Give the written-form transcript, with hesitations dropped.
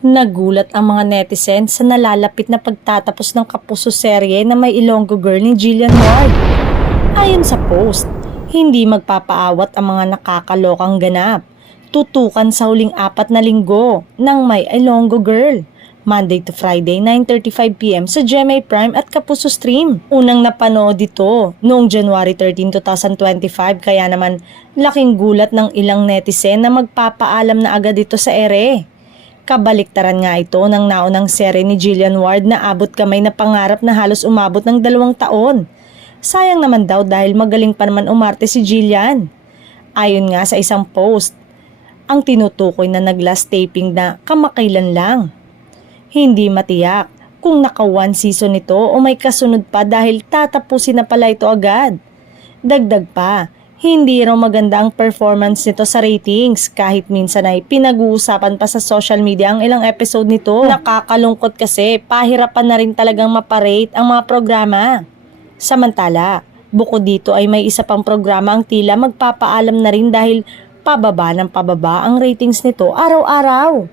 Nagulat ang mga netizens sa nalalapit na pagtatapos ng kapuso serye na may Ilonggo Girl ni Jillian Ward. Ayon sa post, hindi magpapaawat ang mga nakakalokang ganap. Tutukan sa huling 4 na linggo ng may Ilonggo Girl. Monday to Friday, 9:35 PM sa GMA Prime at Kapuso Stream. Unang napanood dito noong January 13, 2025 kaya naman laking gulat ng ilang netizen na magpapaalam na agad dito sa ere. Kabaliktaran nga ito ng naunang serye ni Jillian Ward na abot kamay na pangarap na halos umabot ng 2 taon. Sayang naman daw dahil magaling pa naman umarte si Jillian. Ayon nga sa isang post, ang tinutukoy na nag-last taping na kamakailan lang. Hindi matiyak kung naka 1 season ito o may kasunod pa dahil tatapusin na pala ito agad. Dagdag pa, hindi raw maganda ang performance nito sa ratings kahit minsan ay pinag-uusapan pa sa social media ang ilang episode nito. Nakakalungkot kasi pahirapan na rin talagang maparate ang mga programa. Samantala, bukod dito ay may isa pang programa ang tila magpapaalam na rin dahil pababa ng pababa ang ratings nito araw-araw.